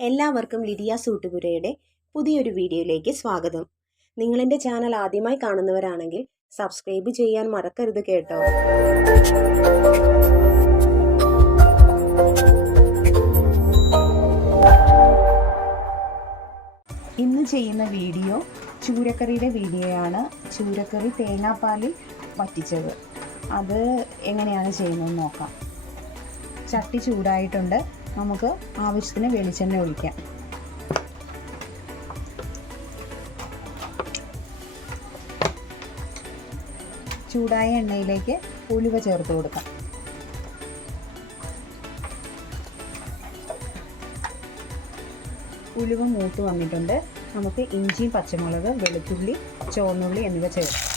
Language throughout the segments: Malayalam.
എല്ലാവർക്കും ലിഡിയ സൂട്ടുപുരയുടെ പുതിയൊരു വീഡിയോയിലേക്ക് സ്വാഗതം. നിങ്ങളെന്റെ ചാനൽ ആദ്യമായി കാണുന്നവരാണെങ്കിൽ സബ്സ്ക്രൈബ് ചെയ്യാൻ മറക്കരുത് കേട്ടോ. ഇന്ന് ചെയ്യുന്ന വീഡിയോ ചൂരക്കറിയുടെ വീഡിയോയാണ്. ചൂരക്കറി തേങ്ങാപ്പാലിൽ വറ്റിച്ചത്. അത് എങ്ങനെയാണ് ചെയ്യുന്നത് നോക്കാം. ചട്ടി ചൂടായിട്ടുണ്ട്. നമുക്ക് ആവശ്യത്തിന് വെളിച്ചെണ്ണ ഒഴിക്കാം. ചൂടായ എണ്ണയിലേക്ക് ഉലുവ ചേർത്ത് കൊടുക്കാം. ഉലുവ മൂത്ത് വന്നിട്ടുണ്ട്. നമുക്ക് ഇഞ്ചി പച്ചമുളക് വെളുത്തുള്ളി ചുവന്നുള്ളി എന്നിവ ചേർക്കാം.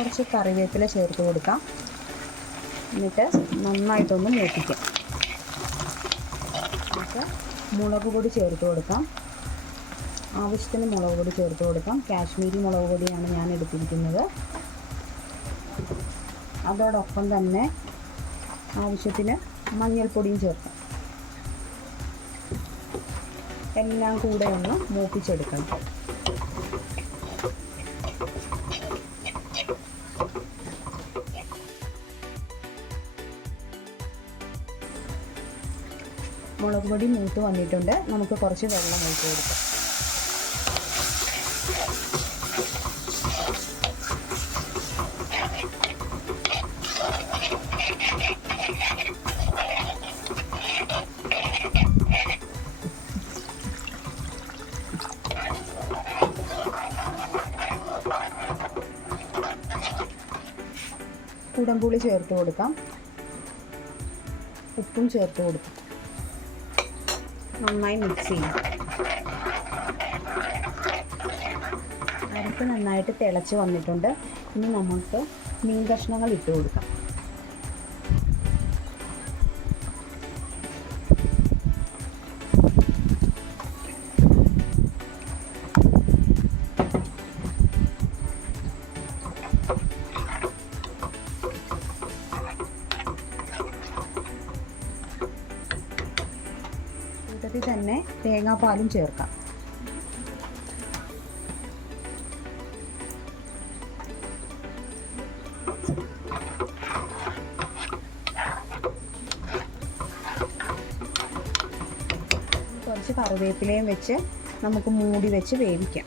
കുറച്ച് കറിവേപ്പില ചേർത്ത് കൊടുക്കാം. എന്നിട്ട് നന്നായിട്ടൊന്ന് മൂപ്പിക്കാം. എന്നിട്ട് മുളക് പൊടി ചേർത്ത് കൊടുക്കാം. ആവശ്യത്തിന് മുളക് പൊടി ചേർത്ത് കൊടുക്കാം. കാശ്മീരി മുളക് പൊടിയാണ് ഞാൻ എടുത്തിരിക്കുന്നത്. അതോടൊപ്പം തന്നെ ആവശ്യത്തിന് മഞ്ഞൾപ്പൊടിയും ചേർക്കാം. എല്ലാം കൂടെ ഒന്ന് മൂപ്പിച്ചെടുക്കണം. മുളക് പൊടി മൂത്ത് വന്നിട്ടുണ്ട്. നമുക്ക് കുറച്ച് വെള്ളം ഒഴിച്ച് കൊടുക്കാം. കുടംപുളി ചേർത്ത് കൊടുക്കാം. ഉപ്പും ചേർത്ത് കൊടുക്കാം. നന്നായി മിക്സ് ചെയ്യാം. അരപ്പ് നന്നായിട്ട് തിളച്ച് വന്നിട്ടുണ്ട്. ഇനി നമുക്ക് മീൻ കഷ്ണങ്ങൾ ഇട്ട് കൊടുക്കാം. കൂട്ടത്തിൽ തന്നെ തേങ്ങാപ്പാലും ചേർക്കാം. കുറച്ച് കറിവേപ്പിലയും വെച്ച് നമുക്ക് മൂടി വെച്ച് വേവിക്കാം.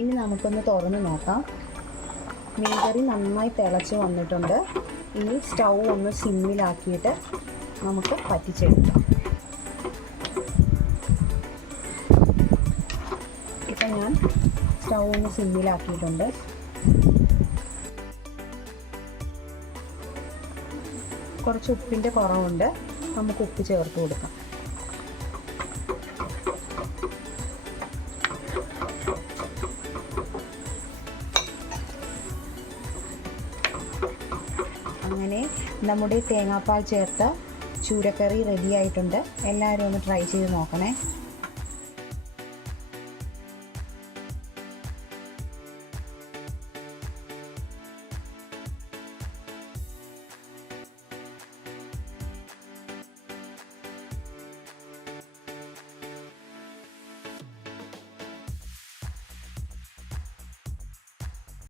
ഇനി നമുക്കൊന്ന് തുറന്ന് നോക്കാം. മീൻകറി നന്നായി തിളച്ച് വന്നിട്ടുണ്ട്. ഇനി സ്റ്റൗ ഒന്ന് സിമ്മിലാക്കിയിട്ട് നമുക്ക് പറ്റിച്ചെടുക്കാം. ഇപ്പം ഞാൻ സ്റ്റൗ ഒന്ന് സിമ്മിലാക്കിയിട്ടുണ്ട്. കുറച്ച് ഉപ്പിന്റെ കുറവുണ്ട്. നമുക്ക് ഉപ്പ് ചേർത്ത് കൊടുക്കാം. അങ്ങനെ നമ്മുടെ തേങ്ങാപ്പാൽ ചേർത്ത ചൂരക്കറി റെഡി ആയിട്ടുണ്ട്. എല്ലാവരും ഒന്ന് ട്രൈ ചെയ്ത് നോക്കണേ.